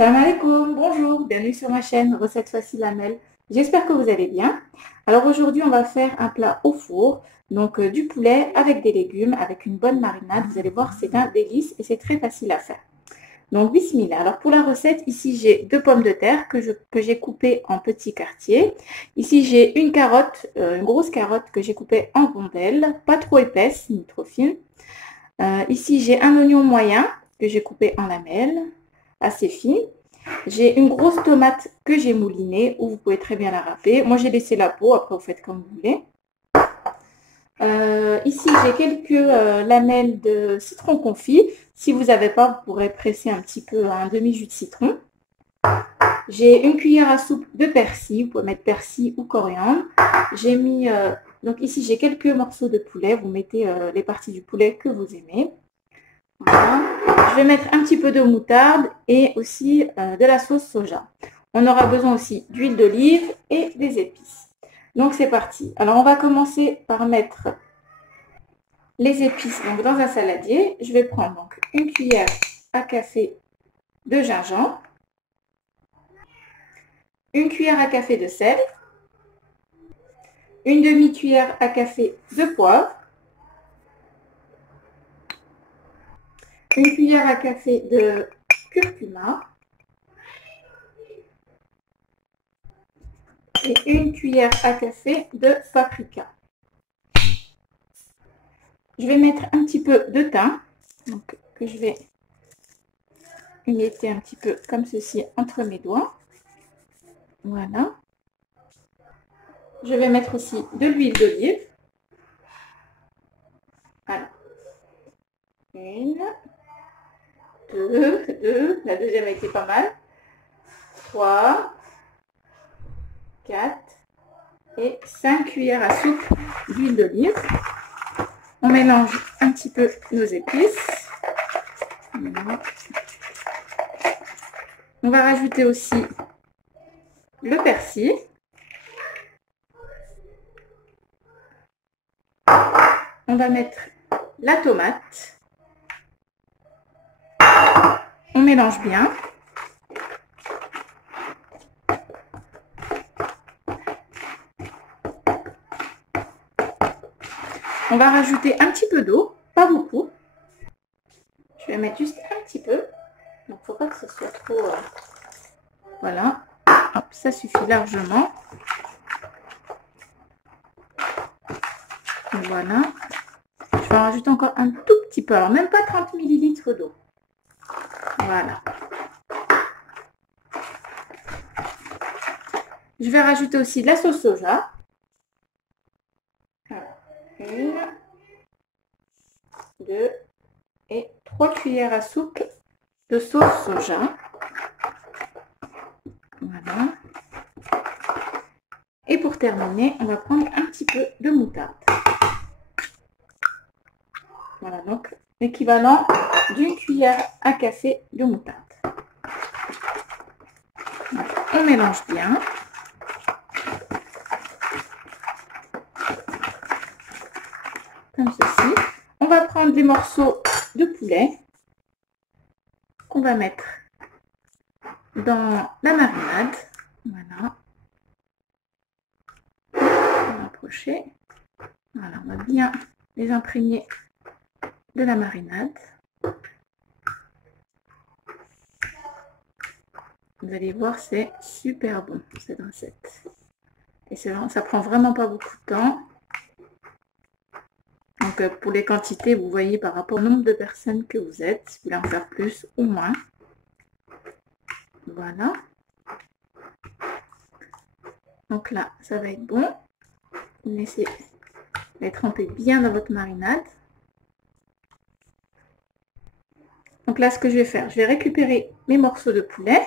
Salam alaikum, bonjour, bienvenue sur ma chaîne Recettes Faciles Amel. J'espère que vous allez bien. Alors aujourd'hui, on va faire un plat au four, donc du poulet avec des légumes, avec une bonne marinade. Vous allez voir, c'est un délice et c'est très facile à faire. Donc bismillah. Alors pour la recette, ici j'ai 2 pommes de terre que j'ai coupées en petits quartiers. Ici j'ai une carotte, une grosse carotte que j'ai coupée en rondelles, pas trop épaisse ni trop fine. Ici j'ai un oignon moyen que j'ai coupé en lamelles, assez fine. J'ai une grosse tomate que j'ai moulinée, ou vous pouvez très bien la râper. Moi j'ai laissé la peau, après vous faites comme vous voulez. Ici j'ai quelques lamelles de citron confit. Si vous n'avez pas, vous pourrez presser un petit peu un demi-jus de citron. J'ai une cuillère à soupe de persil, vous pouvez mettre persil ou coriandre. J'ai mis, donc ici j'ai quelques morceaux de poulet, vous mettez les parties du poulet que vous aimez. Voilà. Je vais mettre un petit peu de moutarde et aussi de la sauce soja. On aura besoin aussi d'huile d'olive et des épices. Donc c'est parti. Alors on va commencer par mettre les épices donc, dans un saladier. Je vais prendre donc une cuillère à café de gingembre, une cuillère à café de sel, une demi-cuillère à café de poivre, une cuillère à café de curcuma et une cuillère à café de paprika. Je vais mettre un petit peu de thym, donc, que je vais émietter un petit peu comme ceci entre mes doigts. Voilà. Je vais mettre aussi de l'huile d'olive. Voilà. Une, deux, la deuxième était pas mal. 3, 4 et 5 cuillères à soupe d'huile d'olive. On mélange un petit peu nos épices. Voilà. On va rajouter aussi le persil. On va mettre la tomate. On mélange bien. On va rajouter un petit peu d'eau, pas beaucoup. Je vais mettre juste un petit peu. Donc, il ne faut pas que ce soit trop... Voilà. Hop, ça suffit largement. Voilà. Je vais en rajouter encore un tout petit peu. Alors, même pas 30 ml d'eau. Voilà. Je vais rajouter aussi de la sauce soja. Alors, 1, 2 et 3 cuillères à soupe de sauce soja. Voilà. Et pour terminer, on va prendre un petit peu de moutarde. Voilà, donc l'équivalent d'une cuillère à café de moutarde. Voilà. On mélange bien. Comme ceci. On va prendre des morceaux de poulet qu'on va mettre dans la marinade. Voilà. On va approcher. Voilà, on va bien les imprégner de la marinade. Vous allez voir, c'est super bon cette recette. Et c'est vraiment, ça prend vraiment pas beaucoup de temps. Donc pour les quantités, vous voyez par rapport au nombre de personnes que vous êtes, si vous voulez en faire plus ou moins. Voilà. Donc là, ça va être bon. Vous laissez les tremper bien dans votre marinade. Donc là, ce que je vais faire, je vais récupérer mes morceaux de poulet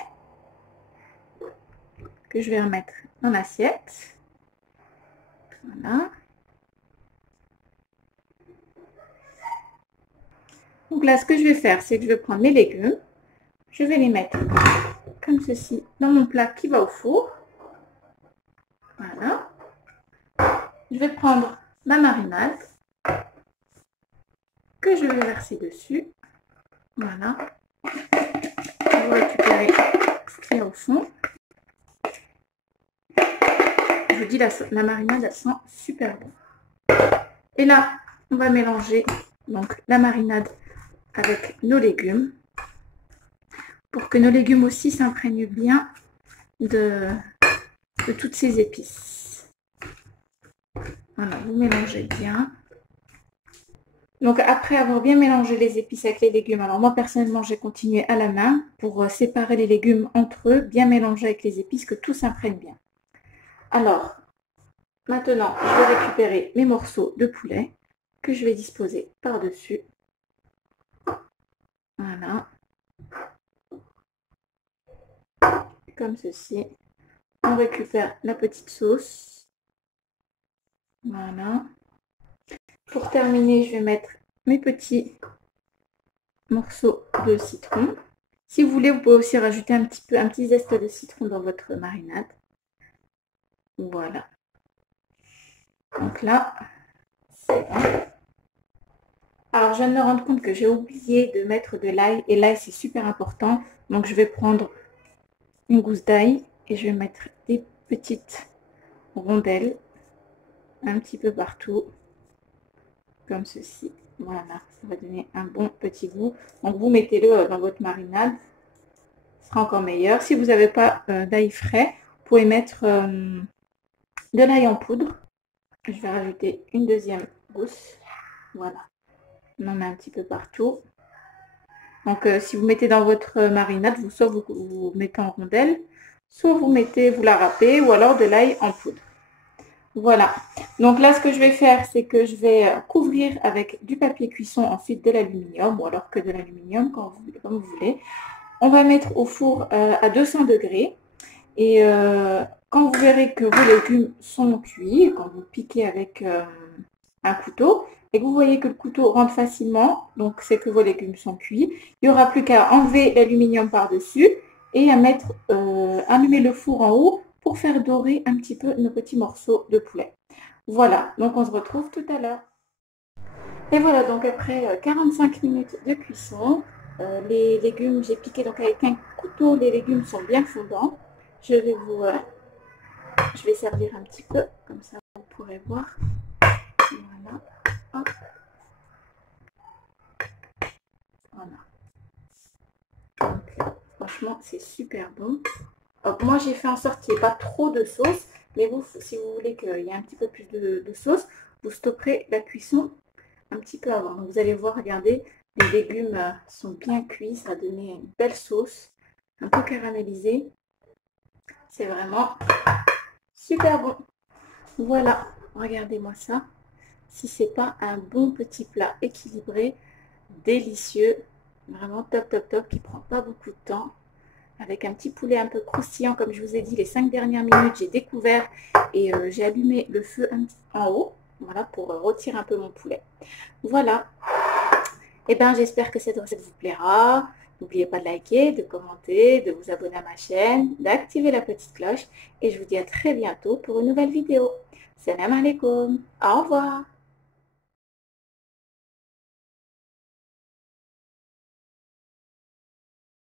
que je vais remettre dans l'assiette. Voilà. Donc là, ce que je vais faire, c'est que je vais prendre mes légumes. Je vais les mettre comme ceci dans mon plat qui va au four. Voilà. Je vais prendre ma marinade que je vais verser dessus. Voilà. vous récupérez ce qu'il y a au fond. Je vous dis, la marinade, elle sent super bon. Et là, on va mélanger donc la marinade avec nos légumes pour que nos légumes aussi s'imprègnent bien de toutes ces épices. Voilà, vous mélangez bien. Donc après avoir bien mélangé les épices avec les légumes, alors moi personnellement j'ai continué à la main pour séparer les légumes entre eux, bien mélanger avec les épices, que tout s'imprègne bien. Alors, maintenant je vais récupérer mes morceaux de poulet que je vais disposer par-dessus. Voilà. Comme ceci. On récupère la petite sauce. Voilà. Pour terminer, je vais mettre mes petits morceaux de citron. Si vous voulez, vous pouvez aussi rajouter un petit zeste de citron dans votre marinade. Voilà. Donc là, c'est bon. Alors, je viens de me rendre compte que j'ai oublié de mettre de l'ail. Et l'ail, c'est super important. Donc, je vais prendre une gousse d'ail et je vais mettre des petites rondelles un petit peu partout. Comme ceci. Voilà, ça va donner un bon petit goût. Donc, vous mettez-le dans votre marinade. Ce sera encore meilleur. Si vous n'avez pas d'ail frais, vous pouvez mettre de l'ail en poudre. Je vais rajouter une deuxième gousse. Voilà. On en met un petit peu partout. Donc, si vous mettez dans votre marinade, soit vous mettez en rondelles, soit vous la râpez, ou alors de l'ail en poudre. Voilà. Donc là, ce que je vais faire, c'est que je vais couvrir avec du papier cuisson, ensuite de l'aluminium, ou alors que de l'aluminium, comme vous voulez. On va mettre au four à 200 degrés. Et quand vous verrez que vos légumes sont cuits, quand vous piquez avec un couteau, et que vous voyez que le couteau rentre facilement, donc c'est que vos légumes sont cuits, il n'y aura plus qu'à enlever l'aluminium par-dessus et à allumer le four en haut pour faire dorer un petit peu nos petits morceaux de poulet. Voilà, donc on se retrouve tout à l'heure. Et voilà, donc après 45 minutes de cuisson, les légumes, j'ai piqué donc avec un couteau, les légumes sont bien fondants. Je vais servir un petit peu, comme ça vous pourrez voir. Voilà. Hop. Voilà. Donc, franchement, c'est super bon. Alors, moi, j'ai fait en sorte qu'il n'y ait pas trop de sauce. Mais vous, si vous voulez qu'il y ait un petit peu plus de sauce, vous stopperez la cuisson un petit peu avant. Donc, vous allez voir, regardez, les légumes sont bien cuits. Ça a donné une belle sauce, un peu caramélisée. C'est vraiment super bon. Voilà, regardez-moi ça. Si c'est pas un bon petit plat équilibré, délicieux, vraiment top, top, top, qui prend pas beaucoup de temps. Avec un petit poulet un peu croustillant, comme je vous ai dit, les 5 dernières minutes, j'ai découvert et j'ai allumé le feu en haut, voilà, pour retirer un peu mon poulet. Voilà. Et bien, j'espère que cette recette vous plaira. N'oubliez pas de liker, de commenter, de vous abonner à ma chaîne, d'activer la petite cloche. Et je vous dis à très bientôt pour une nouvelle vidéo. Salam alaikum. Au revoir.